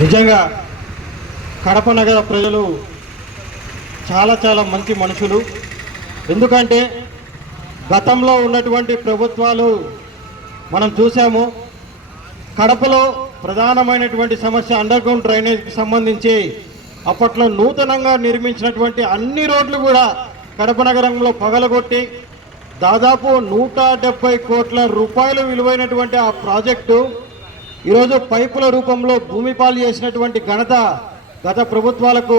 నిజంగా కడప నగర ప్రజలు చాలా చాలా మంచి మనుషులు. ఎందుకంటే గతంలో ఉన్నటువంటి ప్రభుత్వాలు మనం చూసాము కడపలో ప్రధానమైనటువంటి సమస్య అండర్ గ్రౌండ్ డ్రైనేజ్కి సంబంధించి అప్పట్లో నూతనంగా నిర్మించినటువంటి అన్ని రోడ్లు కూడా కడప నగరంలో పగలగొట్టి దాదాపు నూట కోట్ల రూపాయలు విలువైనటువంటి ఆ ప్రాజెక్టు ఈరోజు పైపుల రూపంలో భూమి పాలు చేసినటువంటి ఘనత గత ప్రభుత్వాలకు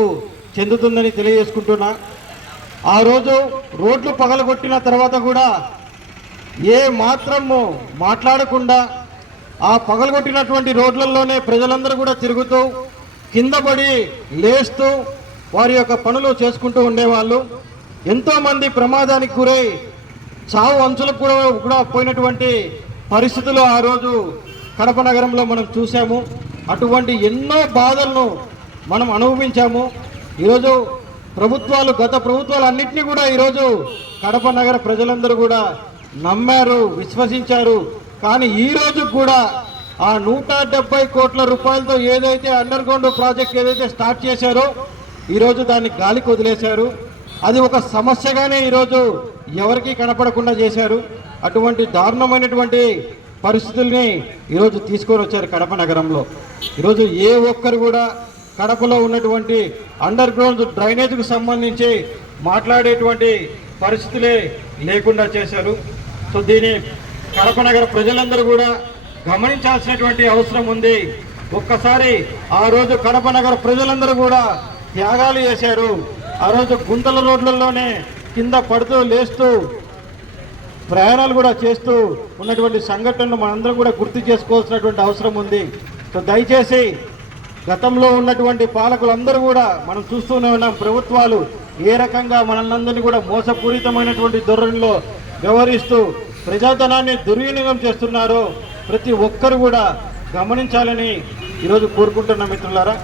చెందుతుందని తెలియజేసుకుంటున్నా. ఆ రోజు రోడ్లు పగలగొట్టిన తర్వాత కూడా ఏ మాత్రము మాట్లాడకుండా ఆ పగలగొట్టినటువంటి రోడ్లలోనే ప్రజలందరూ కూడా తిరుగుతూ కింద పడి లేస్తూ వారి యొక్క పనులు చేసుకుంటూ ఉండేవాళ్ళు. ఎంతోమంది ప్రమాదానికి గురై చావు అంచులకు కూడా కూడా పోయినటువంటి పరిస్థితులు ఆ రోజు కడప నగరంలో మనం చూసాము అటువంటి ఎన్నో బాధలను మనం అనుభవించాము. ఈరోజు ప్రభుత్వాలు గత ప్రభుత్వాలు అన్నింటినీ కూడా ఈరోజు కడప నగర ప్రజలందరూ కూడా నమ్మారు విశ్వసించారు. కానీ ఈ రోజు కూడా ఆ నూట డెబ్బై కోట్ల రూపాయలతో ఏదైతే అండర్ గ్రౌండ్ ప్రాజెక్ట్ ఏదైతే స్టార్ట్ చేశారో ఈరోజు దాన్ని గాలికి వదిలేశారు. అది ఒక సమస్యగానే ఈరోజు ఎవరికీ కనపడకుండా చేశారు. అటువంటి దారుణమైనటువంటి పరిస్థితుల్ని ఈరోజు తీసుకొని వచ్చారు కడప నగరంలో. ఈరోజు ఏ ఒక్కరు కూడా కడపలో ఉన్నటువంటి అండర్ గ్రౌండ్ డ్రైనేజ్కు సంబంధించి మాట్లాడేటువంటి పరిస్థితులే లేకుండా చేశారు. సో దీని కడప నగర ప్రజలందరూ కూడా గమనించాల్సినటువంటి అవసరం ఉంది. ఒక్కసారి ఆ రోజు కడప నగర ప్రజలందరూ కూడా త్యాగాలు చేశారు. ఆ రోజు గుంతల రోడ్లలోనే కింద పడుతూ లేస్తూ ప్రయాణాలు కూడా చేస్తూ ఉన్నటువంటి సంఘటనను మనందరం కూడా గుర్తు చేసుకోవాల్సినటువంటి అవసరం ఉంది. సో దయచేసి గతంలో ఉన్నటువంటి పాలకులందరూ కూడా మనం చూస్తూనే ఉన్నాం ప్రభుత్వాలు ఏ రకంగా మనల్ని కూడా మోసపూరితమైనటువంటి ధోరణిలో వ్యవహరిస్తూ ప్రజాధనాన్ని దుర్వినియోగం చేస్తున్నారో. ప్రతి ఒక్కరు కూడా గమనించాలని ఈరోజు కోరుకుంటున్న మిత్రులారా.